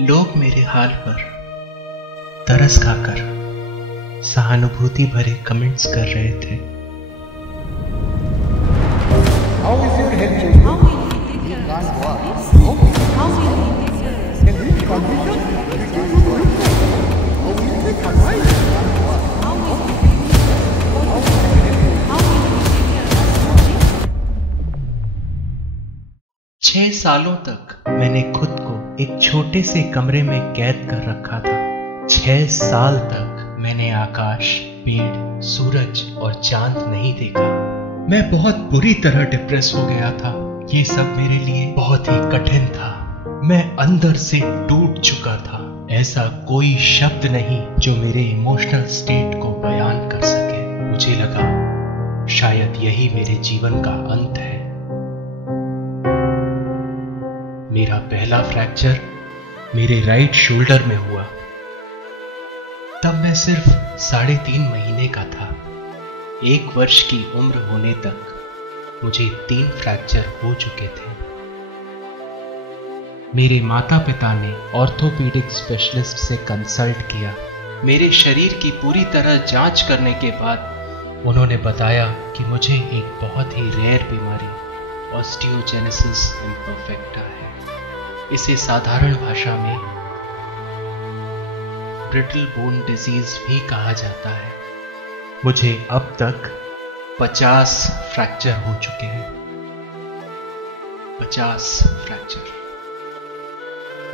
लोग मेरे हाल पर तरस खाकर सहानुभूति भरे कमेंट्स कर रहे थे। How is your head changing? You can't walk. How will you take care? In this condition, you can't walk. How will you take care? How will you take care? 6 सालों तक मैंने खुद को एक छोटे से कमरे में कैद कर रखा था। 6 साल तक मैंने आकाश, पेड़, सूरज और चांद नहीं देखा। मैं बहुत बुरी तरह डिप्रेस हो गया था। ये सब मेरे लिए बहुत ही कठिन था। मैं अंदर से टूट चुका था। ऐसा कोई शब्द नहीं जो मेरे इमोशनल स्टेट को बयान कर सके। मुझे लगा शायद यही मेरे जीवन का अंत है। मेरा पहला फ्रैक्चर मेरे राइट शोल्डर में हुआ। तब मैं सिर्फ 3.5 महीने का था। 1 वर्ष की उम्र होने तक मुझे 3 फ्रैक्चर हो चुके थे। मेरे माता पिता ने ऑर्थोपेडिक स्पेशलिस्ट से कंसल्ट किया। मेरे शरीर की पूरी तरह जांच करने के बाद उन्होंने बताया कि मुझे एक बहुत ही रेयर बीमारी ऑस्टियोजेनेसिस इम्परफेक्टा है। इसे साधारण भाषा में ब्रिटल बोन डिजीज भी कहा जाता है। मुझे अब तक 50 फ्रैक्चर हो चुके हैं। 50 फ्रैक्चर।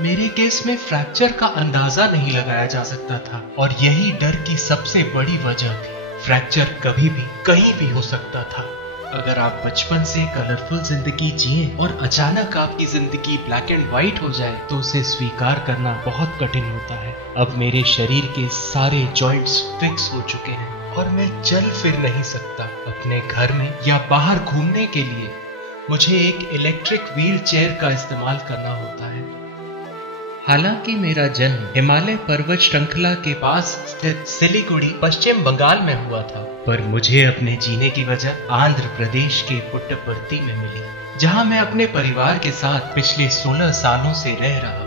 मेरे केस में फ्रैक्चर का अंदाजा नहीं लगाया जा सकता था और यही डर की सबसे बड़ी वजह थी। फ्रैक्चर कभी भी कहीं भी हो सकता था। अगर आप बचपन से कलरफुल जिंदगी जिए और अचानक आपकी जिंदगी ब्लैक एंड व्हाइट हो जाए तो उसे स्वीकार करना बहुत कठिन होता है। अब मेरे शरीर के सारे जॉइंट्स फिक्स हो चुके हैं और मैं चल फिर नहीं सकता। अपने घर में या बाहर घूमने के लिए मुझे एक इलेक्ट्रिक व्हील चेयर का इस्तेमाल करना होता है। हालांकि मेरा जन्म हिमालय पर्वत श्रृंखला के पास स्थित सिलीगुड़ी, पश्चिम बंगाल में हुआ था, पर मुझे अपने जीने की वजह आंध्र प्रदेश के पुट्टपर्ती में मिली, जहां मैं अपने परिवार के साथ पिछले 16 सालों से रह रहा।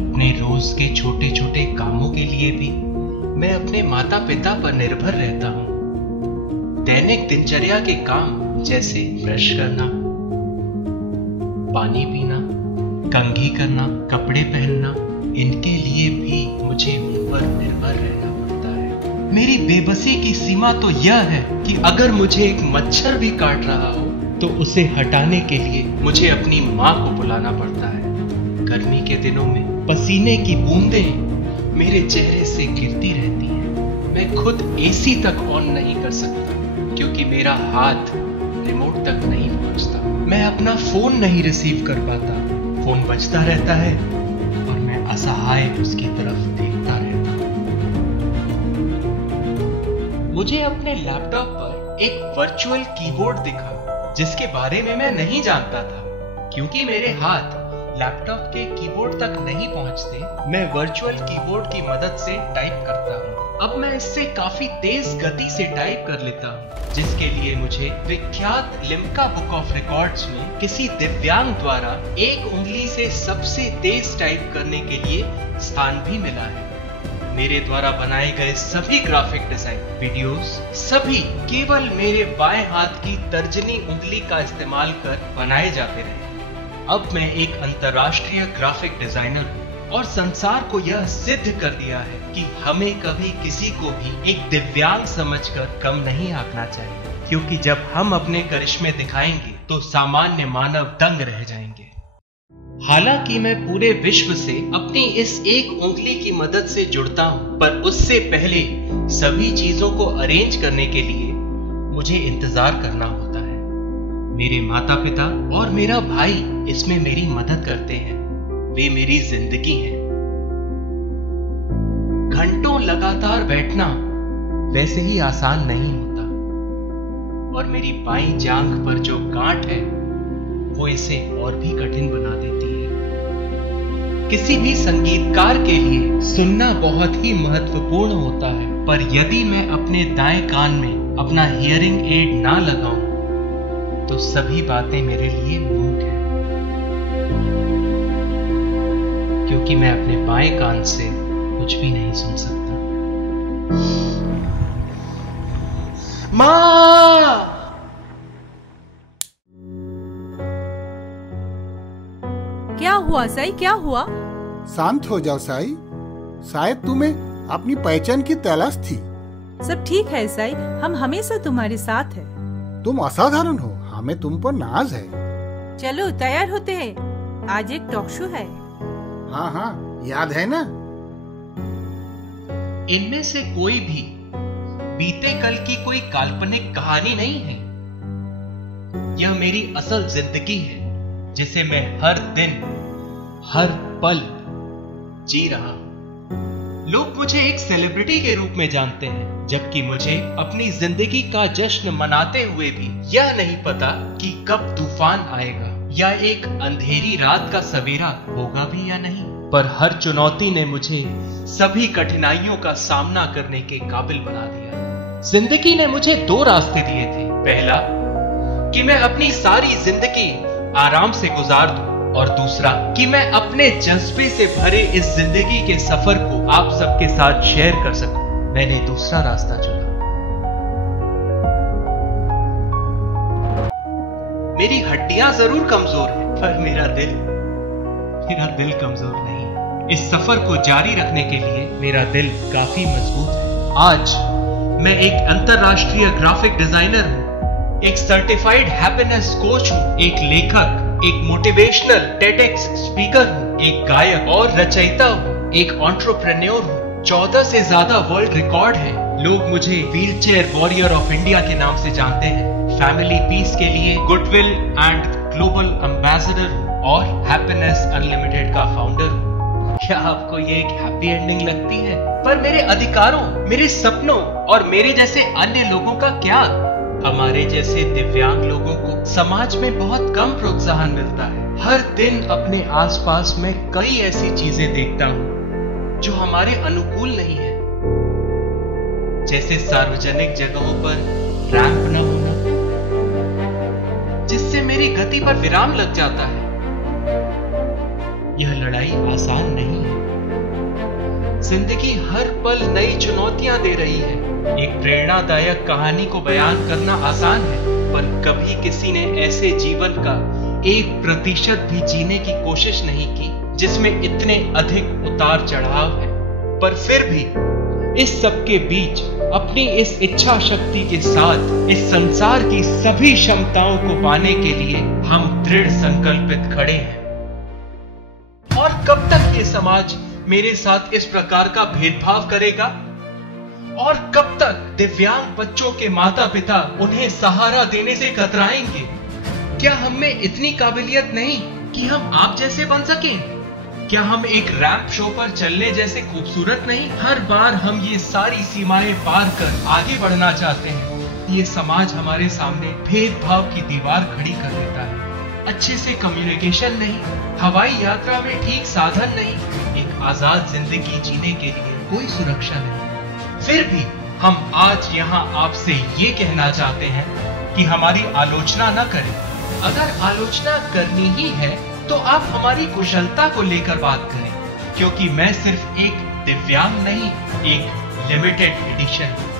अपने रोज के छोटे छोटे कामों के लिए भी मैं अपने माता पिता पर निर्भर रहता हूं। दैनिक दिनचर्या के काम जैसे ब्रश करना, पानी पीना, कंघी करना, कपड़े पहनना, इनके लिए भी मुझे उन पर निर्भर रहना पड़ता है। मेरी बेबसी की सीमा तो यह है कि अगर मुझे एक मच्छर भी काट रहा हो तो उसे हटाने के लिए मुझे अपनी माँ को बुलाना पड़ता है। गर्मी के दिनों में पसीने की बूंदें मेरे चेहरे से गिरती रहती हैं। मैं खुद एसी तक ऑन नहीं कर सकता क्योंकि मेरा हाथ रिमोट तक नहीं पहुंचता। मैं अपना फोन नहीं रिसीव कर पाता। फोन बजता रहता है और मैं असहाय उसकी तरफ देखता रहता हूं। मुझे अपने लैपटॉप पर एक वर्चुअल कीबोर्ड दिखा जिसके बारे में मैं नहीं जानता था। क्योंकि मेरे हाथ लैपटॉप के कीबोर्ड तक नहीं पहुंचते, मैं वर्चुअल कीबोर्ड की मदद से टाइप करता हूं। अब मैं इससे काफी तेज गति से टाइप कर लेता हूं, जिसके लिए मुझे विख्यात लिम्का बुक ऑफ रिकॉर्ड्स में किसी दिव्यांग द्वारा एक उंगली से सबसे तेज टाइप करने के लिए स्थान भी मिला है। मेरे द्वारा बनाए गए सभी ग्राफिक डिजाइन, वीडियोस, सभी केवल मेरे बाएं हाथ की तर्जनी उंगली का इस्तेमाल कर बनाए जाते रहे। अब मैं एक अंतर्राष्ट्रीय ग्राफिक डिजाइनर हूं और संसार को यह सिद्ध कर दिया है कि हमें कभी किसी को भी एक दिव्यांग समझकर कम नहीं आंकना चाहिए, क्योंकि जब हम अपने करिश्मे दिखाएंगे तो सामान्य मानव दंग रह जाएंगे। हालांकि मैं पूरे विश्व से अपनी इस एक उंगली की मदद से जुड़ता हूं, पर उससे पहले सभी चीजों को अरेंज करने के लिए मुझे इंतजार करना होता है। मेरे माता पिता और मेरा भाई इसमें मेरी मदद करते हैं। वे मेरी जिंदगी हैं। घंटों लगातार बैठना वैसे ही आसान नहीं होता और मेरी बाईं जांघ पर जो गांठ है वो इसे और भी कठिन बना देती है। किसी भी संगीतकार के लिए सुनना बहुत ही महत्वपूर्ण होता है, पर यदि मैं अपने दाएं कान में अपना हियरिंग एड ना लगाऊं तो सभी बातें मेरे लिए मूक हैं। क्योंकि मैं अपने बाएं कान से कुछ भी नहीं सुन सकता। माँ! क्या हुआ साई, क्या हुआ? शांत हो जाओ साई, शायद तुम्हें अपनी पहचान की तलाश थी। सब ठीक है साई, हम हमेशा तुम्हारे साथ हैं। तुम असाधारण हो, हमें तुम पर नाज है। चलो तैयार होते हैं, आज एक टॉक शो है। हाँ हाँ, याद है ना? इनमें से कोई भी बीते कल की कोई काल्पनिक कहानी नहीं है। यह मेरी असल जिंदगी है, जिसे मैं हर दिन हर पल जी रहा हूं। लोग मुझे एक सेलिब्रिटी के रूप में जानते हैं, जबकि मुझे अपनी जिंदगी का जश्न मनाते हुए भी यह नहीं पता कि कब तूफान आएगा या एक अंधेरी रात का सवेरा होगा भी या नहीं। पर हर चुनौती ने मुझे सभी कठिनाइयों का सामना करने के काबिल बना दिया। जिंदगी ने मुझे दो रास्ते दिए थे। पहला, कि मैं अपनी सारी जिंदगी आराम से गुजार दूं, और दूसरा कि मैं अपने जज्बे से भरे इस जिंदगी के सफर को आप सबके साथ शेयर कर सकूं। मैंने दूसरा रास्ता चुना। मेरी हड्डियां जरूर कमजोर हैं, पर मेरा दिल कमजोर नहीं है। इस सफर को जारी रखने के लिए मेरा दिल काफी मजबूत है। आज मैं एक अंतरराष्ट्रीय ग्राफिक डिजाइनर हूं, एक सर्टिफाइड हैप्पीनेस कोच हूं, एक लेखक, एक मोटिवेशनल टेडेक्स स्पीकर हूं, एक गायक और रचयिता हूं, एक एंटरप्रेन्योर हूं। 14 से ज्यादा वर्ल्ड रिकॉर्ड है। लोग मुझे व्हीलचेयर वॉरियर ऑफ इंडिया के नाम से जानते हैं। फैमिली पीस के लिए गुडविल एंड ग्लोबल एम्बेसडर हूं और हैप्पीनेस अनलिमिटेड का फाउंडर हूं। क्या आपको ये एक हैप्पी एंडिंग लगती है? पर मेरे अधिकारों, मेरे सपनों और मेरे जैसे अन्य लोगों का क्या? हमारे जैसे दिव्यांग लोगों को समाज में बहुत कम प्रोत्साहन मिलता है। हर दिन अपने आसपास में कई ऐसी चीजें देखता हूं जो हमारे अनुकूल नहीं है, जैसे सार्वजनिक जगहों पर रैंप न होना, जिससे मेरी गति पर विराम लग जाता है। यह लड़ाई आसान नहीं है। जिंदगी हर पल नई चुनौतियां दे रही है। एक प्रेरणादायक कहानी को बयान करना आसान है, पर कभी किसी ने ऐसे जीवन का 1% भी जीने की कोशिश नहीं की जिसमें इतने अधिक उतार चढ़ाव है। पर फिर भी इस सब के बीच अपनी इस इच्छा शक्ति के साथ इस संसार की सभी क्षमताओं को पाने के लिए हम दृढ़ संकल्पित खड़े हैं। और कब तक ये समाज मेरे साथ इस प्रकार का भेदभाव करेगा? और कब तक दिव्यांग बच्चों के माता पिता उन्हें सहारा देने से कतराएंगे? क्या हम में इतनी काबिलियत नहीं कि हम आप जैसे बन सकें? क्या हम एक रैंप शो पर चलने जैसे खूबसूरत नहीं? हर बार हम ये सारी सीमाएं पार कर आगे बढ़ना चाहते हैं, ये समाज हमारे सामने भेदभाव की दीवार खड़ी कर देता है। अच्छे से कम्युनिकेशन नहीं, हवाई यात्रा में ठीक साधन नहीं, एक आजाद जिंदगी जीने के लिए कोई सुरक्षा नहीं। फिर भी हम आज यहाँ आपसे ये कहना चाहते हैं कि हमारी आलोचना न करें। अगर आलोचना करनी ही है तो आप हमारी कुशलता को लेकर बात करें, क्योंकि मैं सिर्फ एक दिव्यांग नहीं, एक लिमिटेड एडिशन हूं।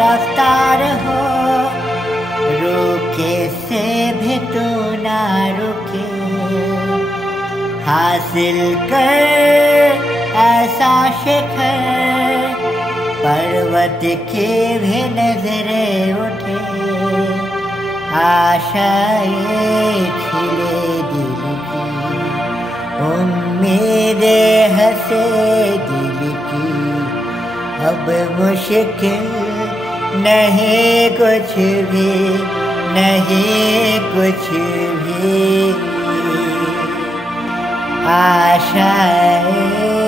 रफ्तार हो रुके से भी तू ना रुके, हासिल कर ऐसा शिखर पर्वत की भी नजरे उठे, आशाएं खिले दिल की, उम्मीदें हंसे दिल की, अब मुश्किल नहीं कुछ भी, नहीं कुछ भी, आशाएं